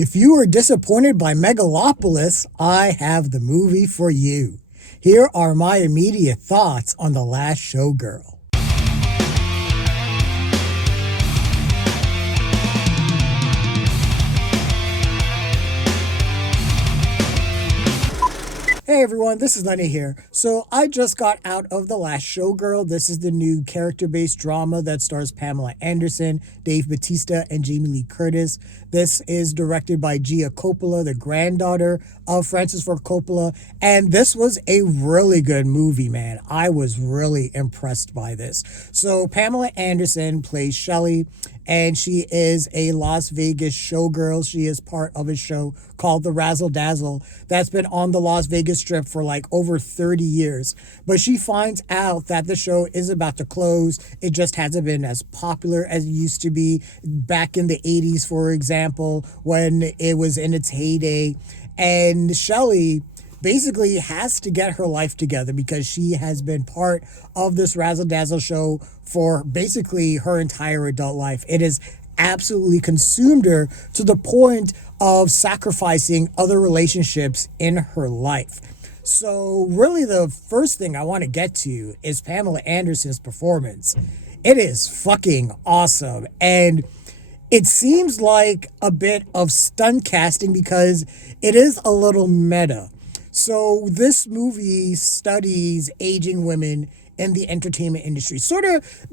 If you were disappointed by Megalopolis, I have the movie for you. Here are my immediate thoughts on The Last Showgirl. Hey everyone, this is Lenny here. So I just got out of The Last Showgirl. This is the new character-based drama that stars Pamela Anderson, Dave Bautista, and Jamie Lee Curtis. This is directed by Gia Coppola, the granddaughter of Francis Ford Coppola. And this was a really good movie, man. I was really impressed by this. So Pamela Anderson plays Shelley, and she is a Las Vegas showgirl. She is part of a show called The Razzle Dazzle that's been on the Las Vegas Strip for like over 30 years. But she finds out that the show is about to close. It just hasn't been as popular as it used to be back in the 80s, for example, when it was in its heyday. And Shelley basically has to get her life together because she has been part of this Razzle Dazzle show for basically her entire adult life. It has absolutely consumed her to the point of sacrificing other relationships in her life. So really the first thing I want to get to is Pamela Anderson's performance. It is fucking awesome. And it seems like a bit of stunt casting because it is a little meta. So this movie studies aging women in the entertainment industry. Sort of,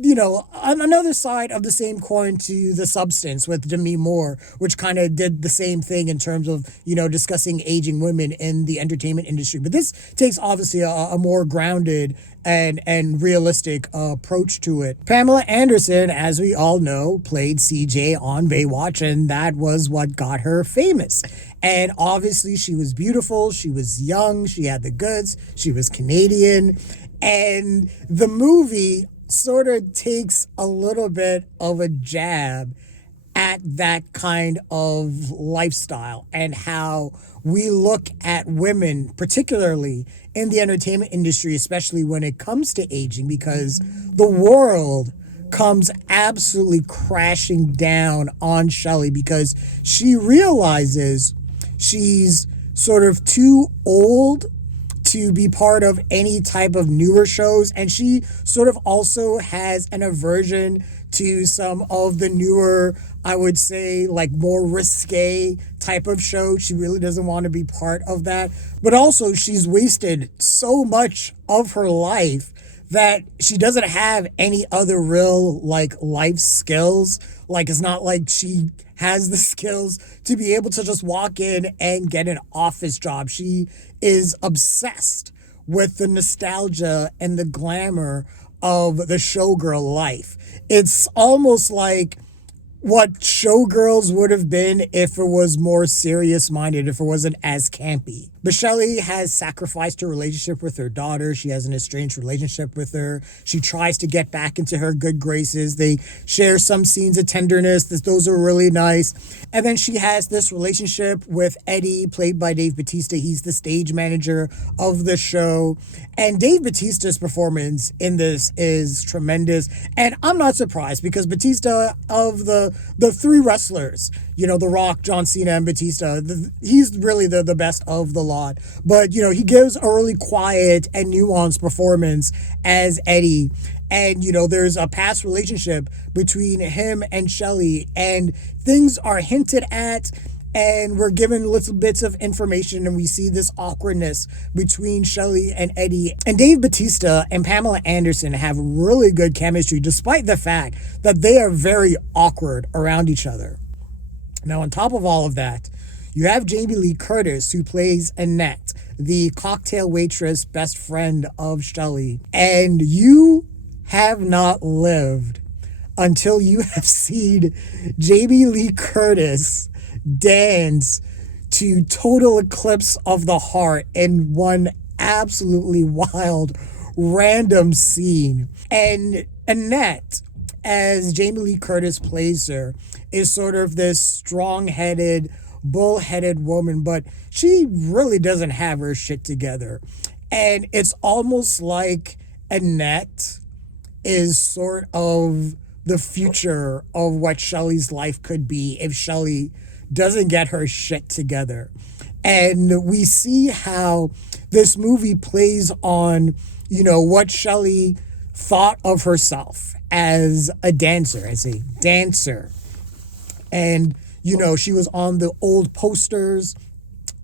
on another side of the same coin to The Substance with Demi Moore, which kind of did the same thing in terms of, discussing aging women in the entertainment industry. But this takes obviously a more grounded and realistic approach to it. Pamela Anderson, as we all know, played CJ on Baywatch, and that was what got her famous. And obviously she was beautiful, she was young, she had the goods, she was Canadian. And the movie sort of takes a little bit of a jab at that kind of lifestyle and how we look at women, particularly in the entertainment industry, especially when it comes to aging, because the world comes absolutely crashing down on Shelley because she realizes she's sort of too old to be part of any type of newer shows, and she sort of also has an aversion to some of the newer, I would say, like more risque type of show. She really doesn't want to be part of that. But also she's wasted so much of her life that she doesn't have any other real life skills. Like, it's not like she has the skills to be able to just walk in and get an office job. She is obsessed with the nostalgia and the glamour of the showgirl life. It's almost like what Showgirls would have been if it was more serious-minded, if it wasn't as campy. But Shelley has sacrificed her relationship with her daughter. She has an estranged relationship with her. She tries to get back into her good graces. They share some scenes of tenderness. Those are really nice. And then she has this relationship with Eddie, played by Dave Bautista. He's the stage manager of the show. And Dave Bautista's performance in this is tremendous. And I'm not surprised because Bautista, of the three wrestlers, The Rock, John Cena, and Bautista, he's really the best of the lot. But, he gives a really quiet and nuanced performance as Eddie. And, there's a past relationship between him and Shelley, and things are hinted at, and we're given little bits of information, and we see this awkwardness between Shelley and Eddie. And Dave Bautista and Pamela Anderson have really good chemistry, despite the fact that they are very awkward around each other. Now, on top of all of that, you have Jamie Lee Curtis, who plays Annette, the cocktail waitress best friend of Shelley. And you have not lived until you have seen Jamie Lee Curtis dance to Total Eclipse of the Heart in one absolutely wild, random scene. And Annette, as Jamie Lee Curtis plays her, is sort of this strong-headed, bull-headed woman, but she really doesn't have her shit together. And it's almost like Annette is sort of the future of what Shelley's life could be if Shelley doesn't get her shit together. And we see how this movie plays on, what Shelley thought of herself as a dancer, And, she was on the old posters,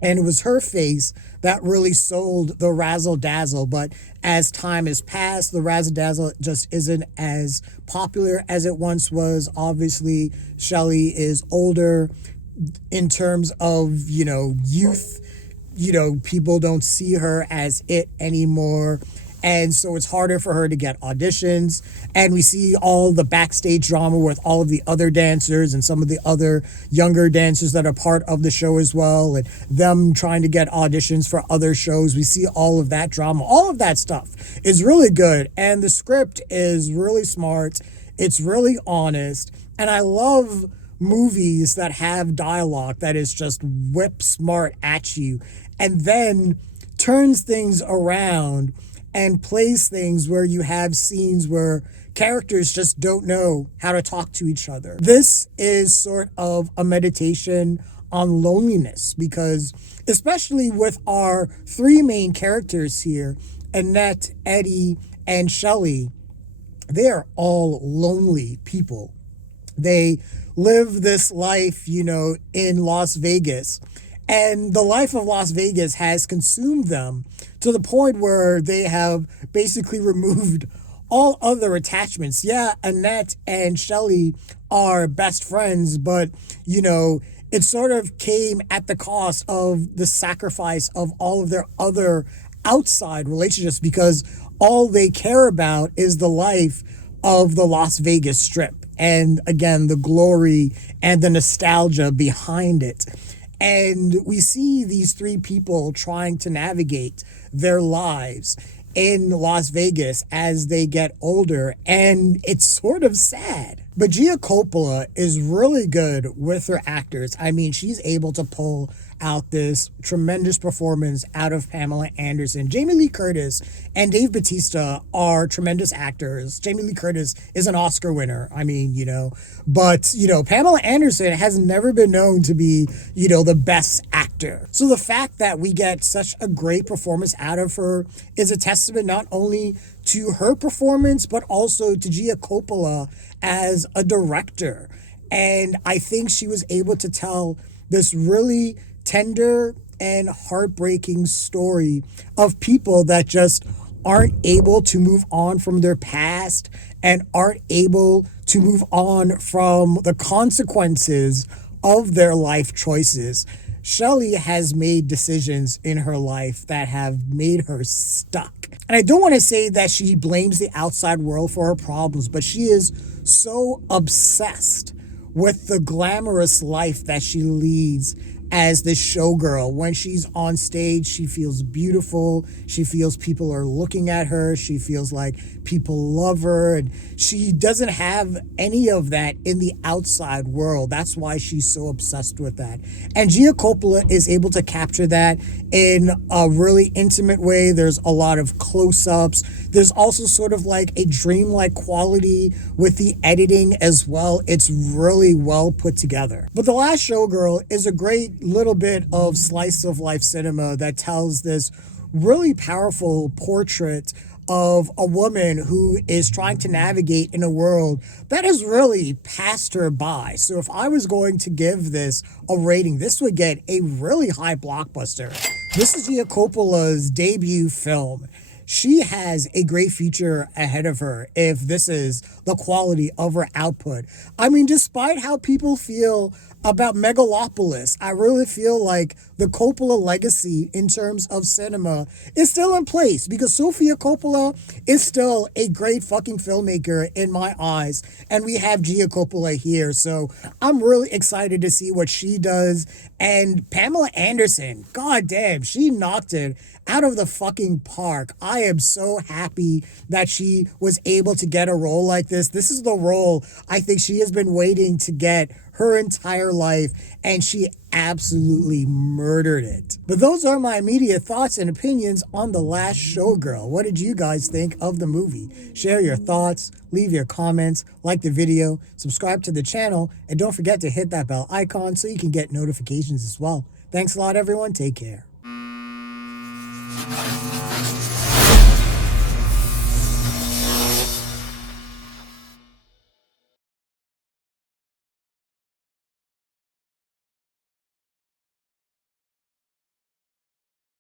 and it was her face that really sold the razzle dazzle. But as time has passed, the razzle dazzle just isn't as popular as it once was. Obviously, Shelley is older in terms of, youth. People don't see her as it anymore. And so it's harder for her to get auditions. And we see all the backstage drama with all of the other dancers and some of the other younger dancers that are part of the show as well, and them trying to get auditions for other shows. We see all of that drama. All of that stuff is really good. And the script is really smart. It's really honest. And I love movies that have dialogue that is just whip smart at you and then turns things around and plays things where you have scenes where characters just don't know how to talk to each other. This is sort of a meditation on loneliness because, especially with our three main characters here, Annette, Eddie, and Shelley, they're all lonely people. They live this life, in Las Vegas. And the life of Las Vegas has consumed them to the point where they have basically removed all other attachments. Yeah, Annette and Shelley are best friends, but, it sort of came at the cost of the sacrifice of all of their other outside relationships because all they care about is the life of the Las Vegas Strip. And again, the glory and the nostalgia behind it. And we see these three people trying to navigate their lives in Las Vegas as they get older. And it's sort of sad. But Gia Coppola is really good with her actors. I mean, she's able to pull out this tremendous performance out of Pamela Anderson. Jamie Lee Curtis and Dave Bautista are tremendous actors. Jamie Lee Curtis is an Oscar winner. I mean, but, Pamela Anderson has never been known to be, the best actor. So the fact that we get such a great performance out of her is a testament not only to her performance, but also to Gia Coppola as a director. And I think she was able to tell this really tender and heartbreaking story of people that just aren't able to move on from their past and aren't able to move on from the consequences of their life choices. Shelley has made decisions in her life that have made her stuck. And I don't want to say that she blames the outside world for her problems, but she is so obsessed with the glamorous life that she leads as this showgirl. When she's on stage, she feels beautiful. She feels people are looking at her. She feels like people love her. And she doesn't have any of that in the outside world. That's why she's so obsessed with that. And Gia Coppola is able to capture that in a really intimate way. There's a lot of close-ups. There's also sort of like a dreamlike quality with the editing as well. It's really well put together. But The Last Showgirl is a great little bit of slice of life cinema that tells this really powerful portrait of a woman who is trying to navigate in a world that has really passed her by. So if I was going to give this a rating, this would get a really high blockbuster. This is Gia Coppola's debut film. She has a great future ahead of her if this is the quality of her output. I mean, despite how people feel about Megalopolis, I really feel like the Coppola legacy in terms of cinema is still in place because Sofia Coppola is still a great fucking filmmaker in my eyes. And we have Gia Coppola here. So I'm really excited to see what she does. And Pamela Anderson, goddamn, she knocked it out of the fucking park. I am so happy that she was able to get a role like this. This is the role I think she has been waiting to get her entire life, and she absolutely murdered it. But those are my immediate thoughts and opinions on The Last Showgirl. What did you guys think of the movie? Share your thoughts, leave your comments, like the video, subscribe to the channel, and don't forget to hit that bell icon so you can get notifications as well. Thanks a lot, everyone. Take care.